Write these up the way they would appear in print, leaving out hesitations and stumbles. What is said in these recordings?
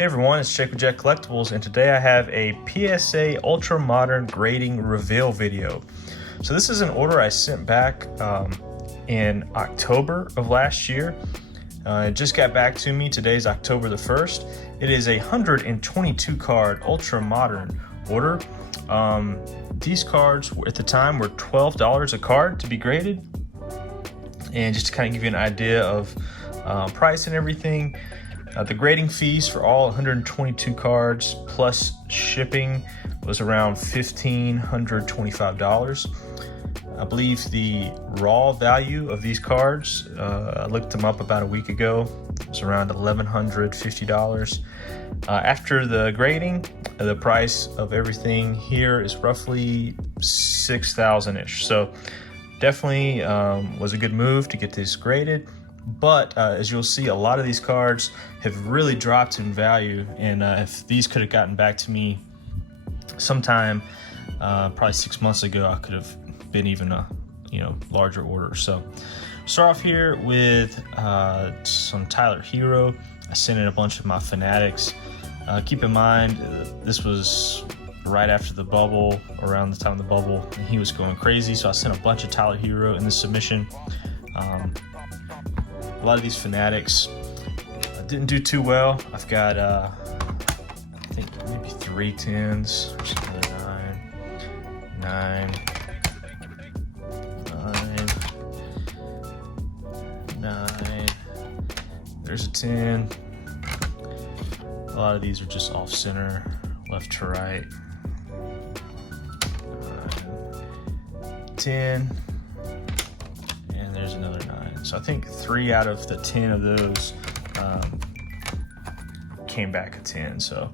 Hey everyone, it's Jake with Jet Collectibles, and today I have a PSA Ultra Modern Grading Reveal video. So this is an order I sent back in October of last year. It just got back to me. Today's October the 1st. It is a 122 card Ultra Modern order. These cards at the time were $12 a card to be graded. And just to kind of give you an idea of price and everything, the grading fees for all 122 cards plus shipping was around $1,525. I believe the raw value of these cards, I looked them up about a week ago, was around $1,150. After the grading, the price of everything here is roughly $6,000-ish. So definitely was a good move to get this graded. But as you'll see, a lot of these cards have really dropped in value, and if these could have gotten back to me sometime probably 6 months ago, I could have been even a larger order. So start off here with some Tyler Hero. I sent in a bunch of my Fanatics. Keep in mind, this was right after the bubble, around the time of the bubble, and he was going crazy, so I sent a bunch of Tyler Hero in the submission. A lot of these Fanatics didn't do too well. I've got, I think maybe 3 10s. There's another 9. There's a 10. A lot of these are just off center, left to right. 10. And there's another 9. So I think 3 out of the 10 of those came back a 10. So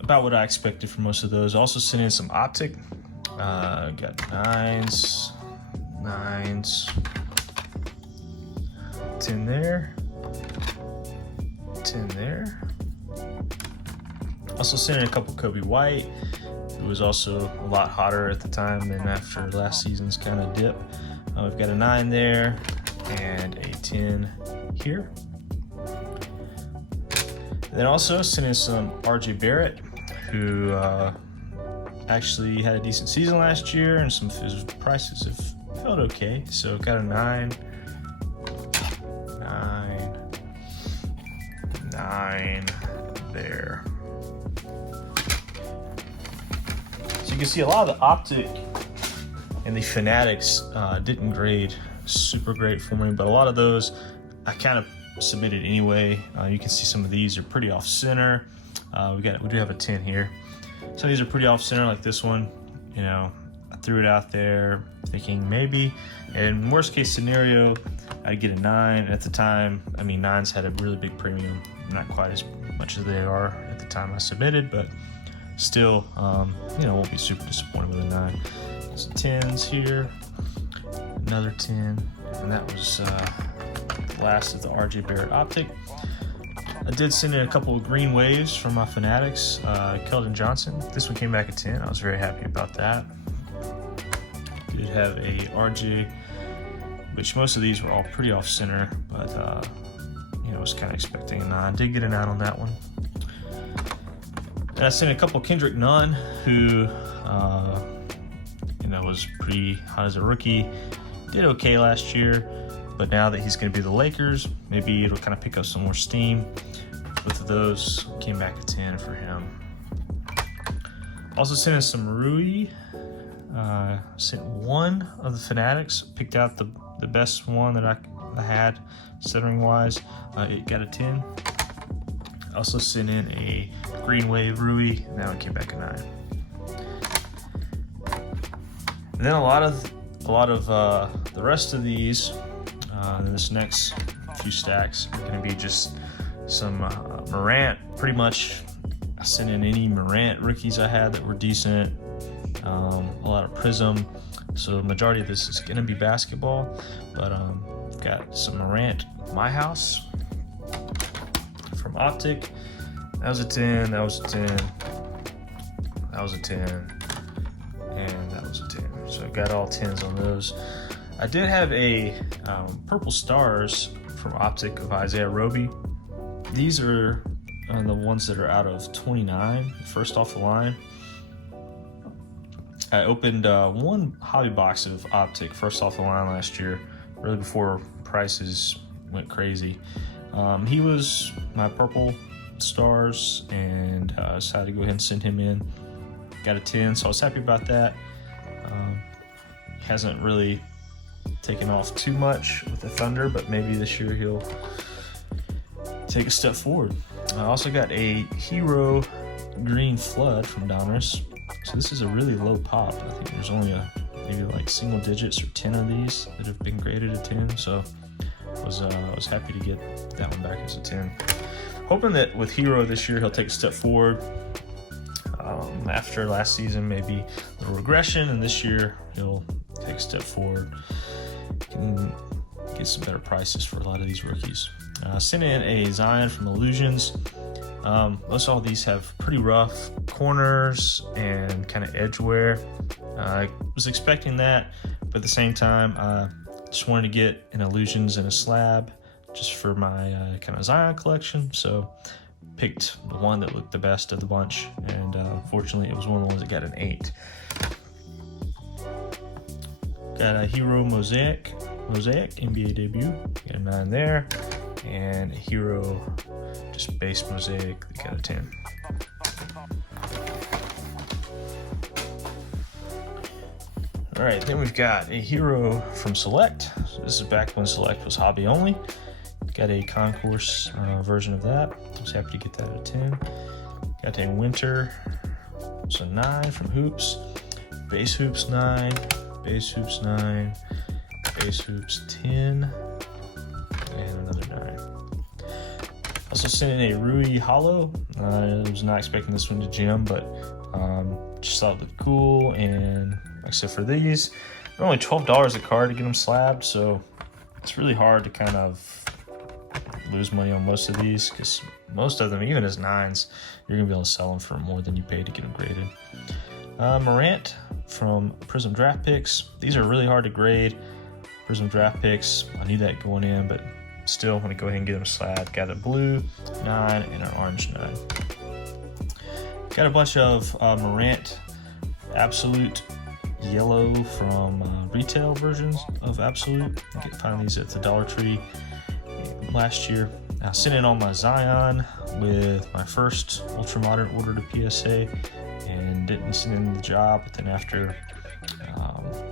about what I expected for most of those. Also sent in some Optic. Got 9s, 10 there, 10 there. Also sent in a couple Kobe White. It was also a lot hotter at the time than after last season's kind of dip. We've got a 9 there and a 10 here. And then also sent in some RJ Barrett, who actually had a decent season last year, and some of his prices have felt okay. So got a 9 there. So you can see a lot of the Optic and the Fanatics didn't grade super great for me, but a lot of those I kind of submitted anyway. You can see some of these are pretty off center. We do have a 10 here. Some of these are pretty off center, like this one. I threw it out there thinking maybe, and worst case scenario, I'd get a 9. At the time, I mean, 9s had a really big premium, not quite as much as they are at the time I submitted, but still, won't be super disappointed with a 9. Some 10s here, another 10, and that was the last of the RJ Barrett Optic. I did send in a couple of green waves from my Fanatics, Keldon Johnson. This one came back at 10. I was very happy about that. Did have a RJ, which most of these were all pretty off center, but I was kind of expecting a 9. I did get a 9 on that one. And I sent a couple Kendrick Nunn, who was pretty hot as a rookie. Did okay last year, but now that he's going to be the Lakers, maybe it'll kind of pick up some more steam. Both of those came back at 10 for him. Also sent in some Rui. Sent one of the Fanatics. Picked out the best one that I had centering wise. It got a 10. Also sent in a green wave Rui. And that one came back a 9. And then a lot of the rest of these, this next few stacks are going to be just some Morant. Pretty much I sent in any Morant rookies I had that were decent. A lot of Prism. So the majority of this is going to be basketball, but got some Morant My House from Optic. That was a 10, that was a 10, that was a 10, and that was a 10. So I got all 10s on those. I did have a Purple Stars from Optic of Isaiah Roby. These are the ones that are out of 29, first off the line. I opened one hobby box of Optic first off the line last year, really before prices went crazy. He was my purple stars, and I decided to go ahead and send him in. Got a 10, so I was happy about that. Hasn't really taken off too much with the Thunder, but maybe this year he'll take a step forward. I also got a Hero Green Flood from Donruss. So this is a really low pop. I think there's only maybe like single digits or 10 of these that have been graded a 10. So I was happy to get that one back as a 10. Hoping that with Hero this year he'll take a step forward. After last season, maybe a little regression, and this year he'll take a step forward. Can get some better prices for a lot of these rookies. Sent in a Zion from Illusions. Most all these have pretty rough corners and kind of edge wear. I was expecting that, but at the same time, I just wanted to get an Illusions and a slab just for my kind of Zion collection. So picked the one that looked the best of the bunch, and fortunately it was one of the ones that got an 8. Got a Hero Mosaic NBA debut, got a 9 there, and a Hero just base Mosaic that got a 10. Alright, then we've got a Hero from Select. So this is back when Select was hobby only. Got a Concourse version of that. I was happy to get that at a 10. Got a Winter, so 9 from Hoops. Base Hoops 9, Base Hoops 9, Base Hoops 10, and another 9. Also sent in a Rui Hollow. I was not expecting this one to gem, but just thought it looked cool. And like I said, for these, they're only $12 a card to get them slabbed, so it's really hard to kind of lose money on most of these, because most of them, even as 9s, you're gonna be able to sell them for more than you paid to get them graded. Morant from Prism Draft Picks. These are really hard to grade. Prism Draft Picks, I knew that going in, but still want to go ahead and get them slabbed. Got a blue 9 and an orange 9. Got a bunch of Morant Absolute Yellow from retail versions of Absolute. You can find these at the Dollar Tree last year. I sent in all my Zion with my first Ultra Modern order to PSA and didn't send in the job, but then after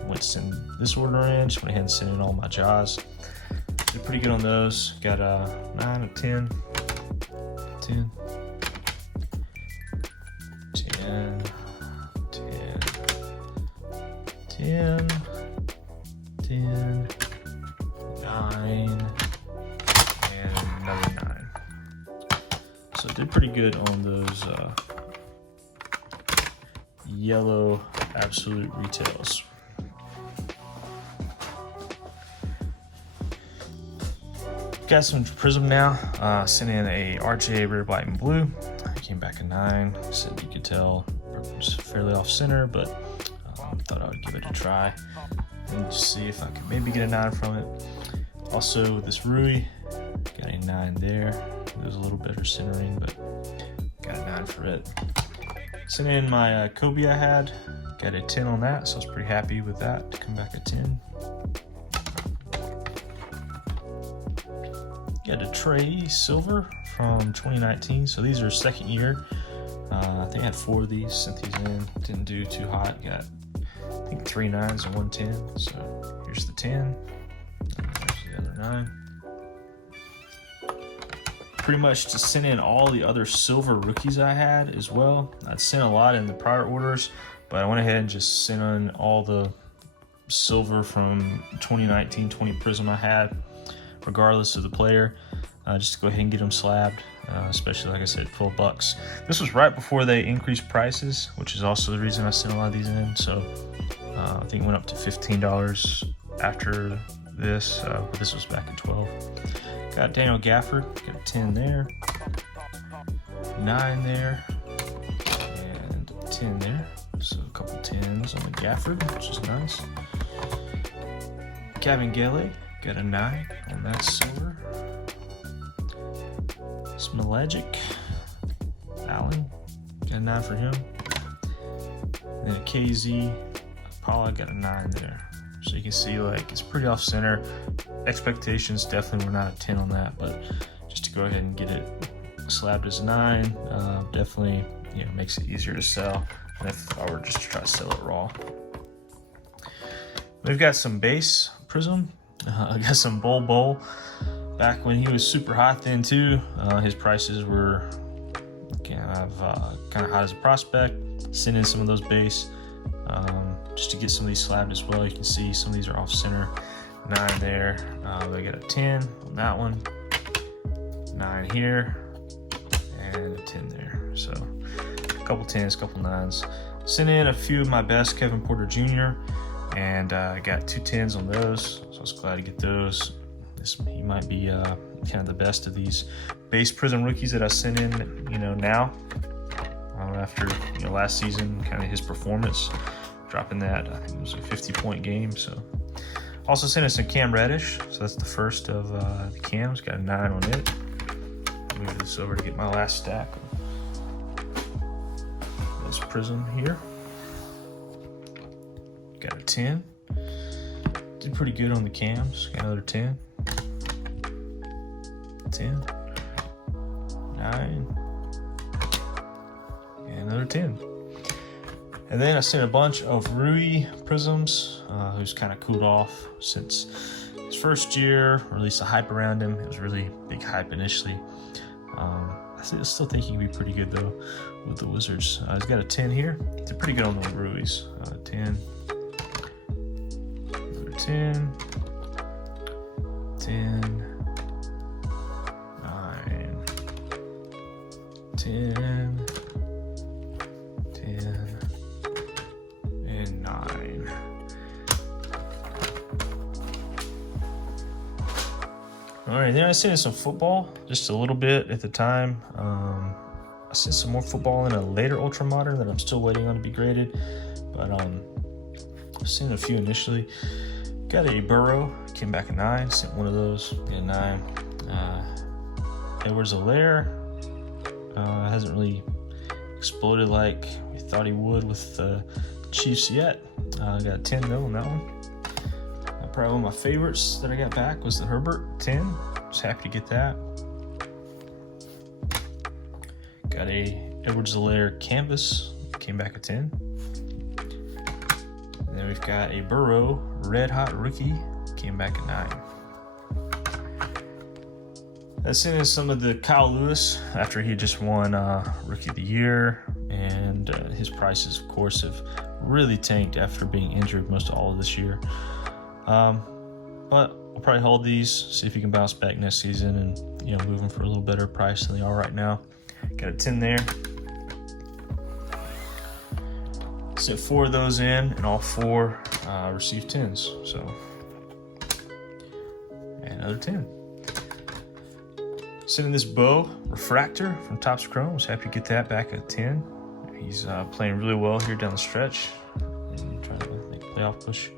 went to send this order in, just went ahead and sent in all my Jaws. Did pretty good on those. Got a 9, a 10, 10, 10, 10, 10, 10, 9, and another 9. So did pretty good on those yellow Absolute retails. Got some Prism now. Sent in a RJ Rare Black and Blue. Came back a 9. Said you could tell it was fairly off center, but thought I would give it a try and just see if I could maybe get a 9 from it. Also, this Rui, got a 9 there. It was a little better centering, but got a 9 for it. Sent in my Kobe I had. Got a 10 on that, so I was pretty happy with that to come back at 10. Got a Trey Silver from 2019. So these are second year. I think I had 4 of these, sent these in. Didn't do too hot. Got, I think, 3 9s and 1 10. So here's the 10. And there's the other 9. Pretty much to send in all the other silver rookies I had as well. I'd sent a lot in the prior orders, but I went ahead and just sent in all the silver from 2019-20 Prism I had, regardless of the player, just to go ahead and get them slabbed, especially, like I said, $12. This was right before they increased prices, which is also the reason I sent a lot of these in. So I think it went up to $15 after this, but this was back in 12. Got Daniel Gafford, got a 10 there, 9 there, and 10 there. So a couple 10s on the Gafford, which is nice. Kevin Gale, got a 9 on that silver. Smilagic Allen, got a 9 for him. And then a KZ Paula, got a 9 there. So you can see, like, it's pretty off center. Expectations definitely were not a 10 on that, but just to go ahead and get it slabbed as a 9, definitely, you know, makes it easier to sell than if I were just to try to sell it raw. We've got some base Prism. I got some Bull. Back when he was super hot then too, his prices were kind of hot as a prospect. Send in some of those base just to get some of these slabbed as well. You can see some of these are off center. 9 there. They got a 10 on that one. 9 here, and a 10 there. So a couple 10s, couple 9s. Sent in a few of my best Kevin Porter Jr. and I got 2 10s on those. So I was glad to get those. He might be kind of the best of these base Prism rookies that I sent in, you know, now after, you know, last season, kind of his performance, dropping that, I think it was a 50-point game. So also sent in some Cam Reddish, so that's the first of the cams, got a 9 on it. Move this over to get my last stack of this Prism here. Got a 10. Did pretty good on the cams, got another 10. 10, 9, and another 10. And then I sent a bunch of Rui Prisms, who's kind of cooled off since his first year, or at least the hype around him. It was really big hype initially. I still think he can be pretty good though with the Wizards. He's got a 10 here. Did pretty good on the Rui's. 10, another 10, 10. 10, 10, and 9. All right, then I sent in some football, just a little bit at the time. I sent some more football in a later Ultra Modern that I'm still waiting on to be graded, but I sent a few initially. Got a Burrow, came back a 9, sent one of those, got a 9. Edwards-Helaire. Hasn't really exploded like we thought he would with the Chiefs yet. Got a 10 though on that one. Probably one of my favorites that I got back was the Herbert 10. Was happy to get that. Got a Edwards-Helaire Canvas, came back a 10. And then we've got a Burrow Red Hot Rookie, came back a 9. I sent in some of the Kyle Lewis after he just won Rookie of the Year, and his prices, of course, have really tanked after being injured most of all of this year. But I'll probably hold these, see if he can bounce back next season, and, you know, move them for a little better price than they are right now. Got a 10 there. Sent 4 of those in, and all 4 received 10s. So, and another 10. Sending this Bo Refractor from Topps Chrome. Was happy to get that back at 10. He's playing really well here down the stretch and trying to make a playoff push.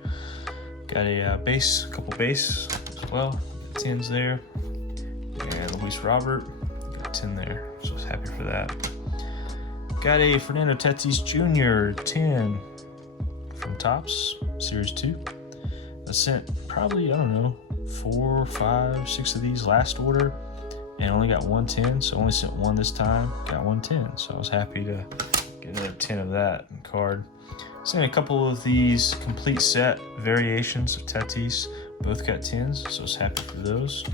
Got a base, couple base as well. 10s there. And Luis Robert, got 10 there. So I was happy for that. Got a Fernando Tatis Jr. 10 from Topps, Series 2. I sent probably, I don't know, 4, 5, 6 of these last order. And only got 1 10, so only sent 1 this time. Got 1 10, so I was happy to get another 10 of that in card. Sent a couple of these complete set variations of Tatis. Both got 10s, so I was happy for those.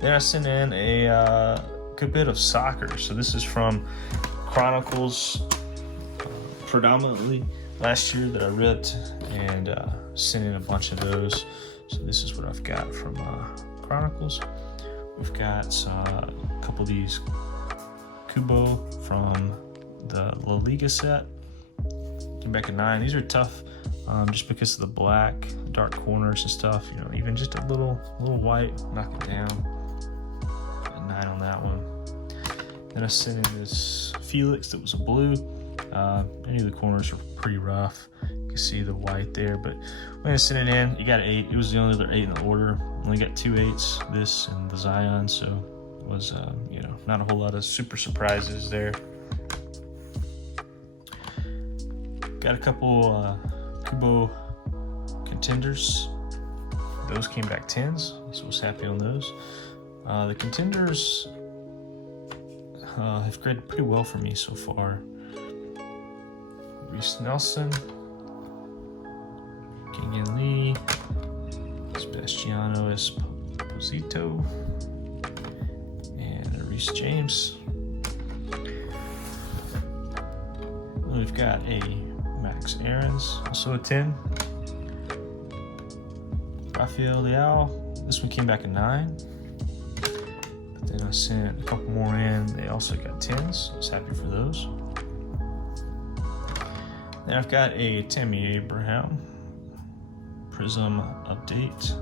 Then I sent in a good bit of soccer. So this is from Chronicles, predominantly last year that I ripped, and sent in a bunch of those. So this is what I've got from Chronicles. We've got a couple of these Kubo from the La Liga set. Came back at 9. These are tough just because of the black, dark corners and stuff. You know, even just a little white, knock it down. Got 9 on that one. Then I sent in this Felix that was a blue. Any of the corners are pretty rough. You can see the white there, but when I sent it in, you got an 8. It was the only other 8 in the order. Only got 2 8s, this and the Zion, so it was, you know, not a whole lot of super surprises there. Got a couple Kubo contenders. Those came back 10s, so I was happy on those. The contenders have graded pretty well for me so far. Reese Nelson, Kenyon Lee, Sebastiano Esposito, and Reese James. We've got a Max Aarons, also a 10. Rafael Leal, this one came back a 9. But then I sent a couple more in, they also got 10s. I was happy for those. Then I've got a Tammy Abraham Prism update.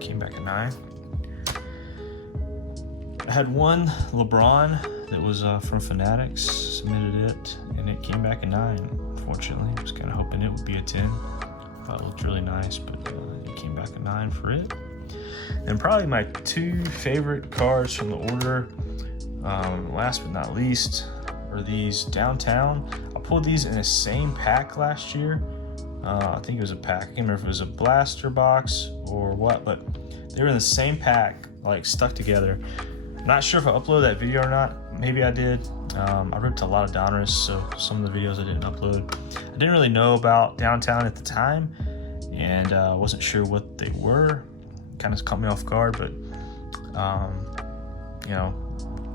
Came back a 9. I had one LeBron that was from Fanatics, submitted it, and it came back a 9. Unfortunately, I was kind of hoping it would be a 10. Thought it looked really nice, but it came back a 9 for it. And probably my 2 favorite cards from the order, last but not least, are these Downtown. I pulled these in the same pack last year. I think it was a pack. I can't remember if it was a blaster box or what, but they were in the same pack, like stuck together. I'm not sure if I uploaded that video or not. Maybe I did. I ripped a lot of Donruss, so some of the videos I didn't upload. I didn't really know about Downtown at the time, and wasn't sure what they were. Kind of caught me off guard, but you know,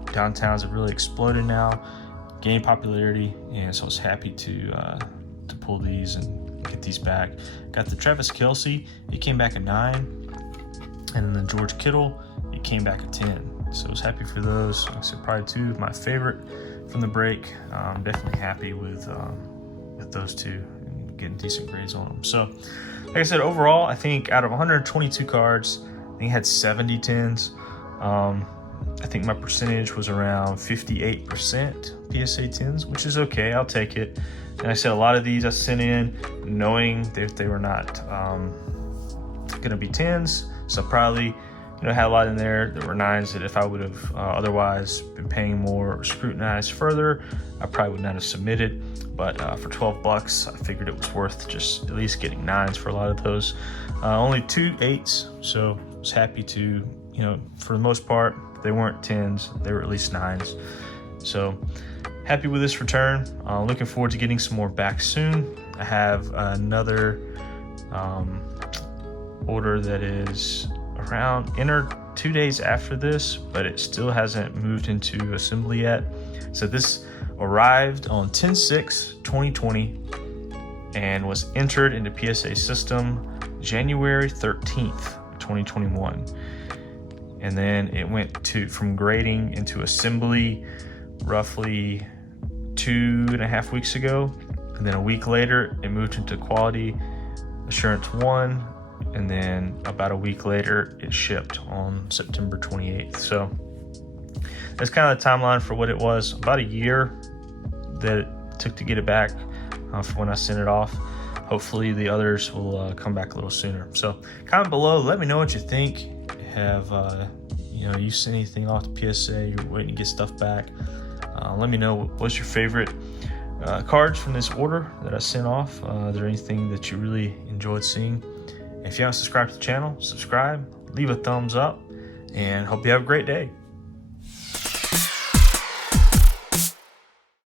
Downtowns have really exploded now, gained popularity, and so I was happy to pull these and get these back. Got the Travis Kelce, it came back a 9, and then the George Kittle, it came back a 10. So I was happy for those. Like I said, probably 2 of my favorite from the break. I'm definitely happy with those 2 and getting decent grades on them. So, like I said, overall, I think out of 122 cards, I think I had 70 10s. I think my percentage was around 58% PSA 10s, which is okay. I'll take it. And I said a lot of these I sent in knowing that they were not going to be 10s. So probably, you know, had a lot in there that were 9s that if I would have otherwise been paying more or scrutinized further, I probably would not have submitted. But for $12, I figured it was worth just at least getting 9s for a lot of those. Only 2 8s, so I was happy to, you know, for the most part, they weren't 10s, they were at least 9s. So happy with this return. Looking forward to getting some more back soon. I have another order that is around entered 2 days after this, but it still hasn't moved into assembly yet. So this arrived on 10/6/2020 and was entered into PSA system January 13th, 2021. And then it went from grading into assembly roughly 2.5 weeks ago. And then a week later, it moved into quality assurance 1. And then about a week later, it shipped on September 28th. So that's kind of the timeline for what it was. About a year that it took to get it back for when I sent it off. Hopefully the others will come back a little sooner. So comment below, let me know what you think. Have you know, you sent anything off to PSA, you're waiting to get stuff back. Let me know what's your favorite cards from this order that I sent off. Is there anything that you really enjoyed seeing? If you haven't subscribed to the channel, subscribe, leave a thumbs up, and hope you have a great day.